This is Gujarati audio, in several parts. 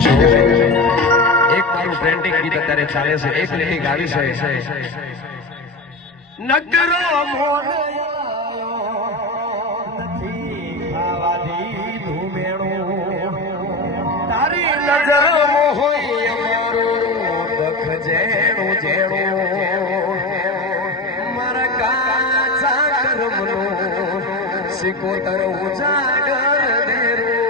ગાવું છે એક મારું ટ્રેન્ડિંગ ગીત અત્યારે ચાલે છે એક લીટી ગાવી છે નગરો મોર તારી નજર મોહી અમારું દખ જેણું જેણું મારા કાચા કર્મનું સિકોતર ઉજાગર દેરું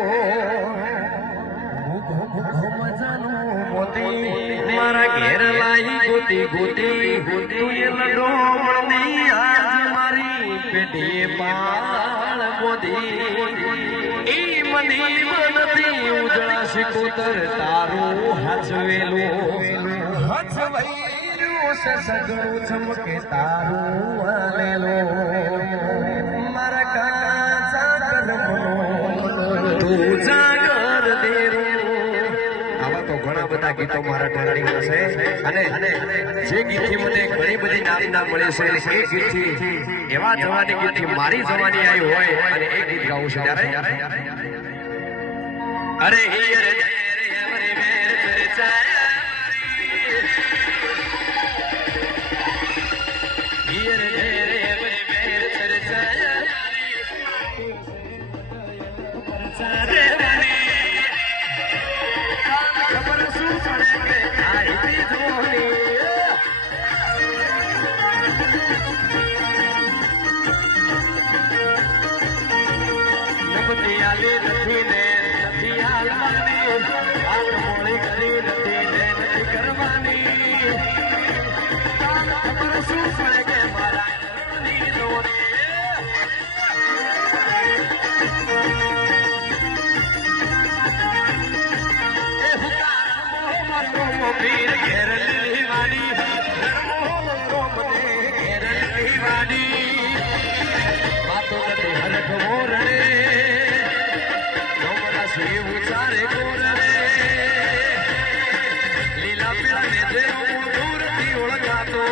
મજાનું મોતી મારા ઘેર લાઈ ગોતી ગોતી તું એ લડોમણી આજ મારી પેટીએ પાળ ગોધી ઈ મની મનતી ઉજળા સિકોતર તારું હચવેલું હચવેલું સગડું ચમકે તારું આલેલું મારા કાચા કર્મનો તું જાગર દેરું આવા તો ઘણા બધા ગીતો મારા ટ્રેન્ડિંગમાં છે અને જે ગીતથી મને ઘણી બધી નામના મળે છે એ ગીતથી એવા જવાની ગીતથી મારી જવાની આવી હોય અને એ ગીત ગાવું છું ત્યારે અરે હિયર લીલા પીળા ને દૂરથી ઓળખાતો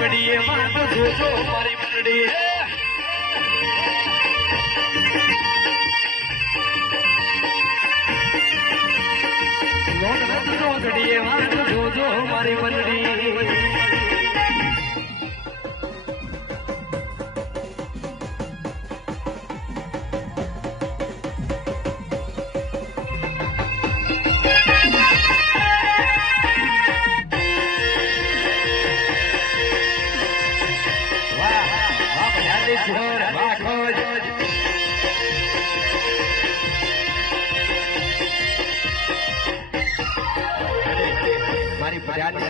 ચોકડીએ વાત જોજો મારી મંડળી ચોકડીએ વાત જોજો મારી મંડળી મારી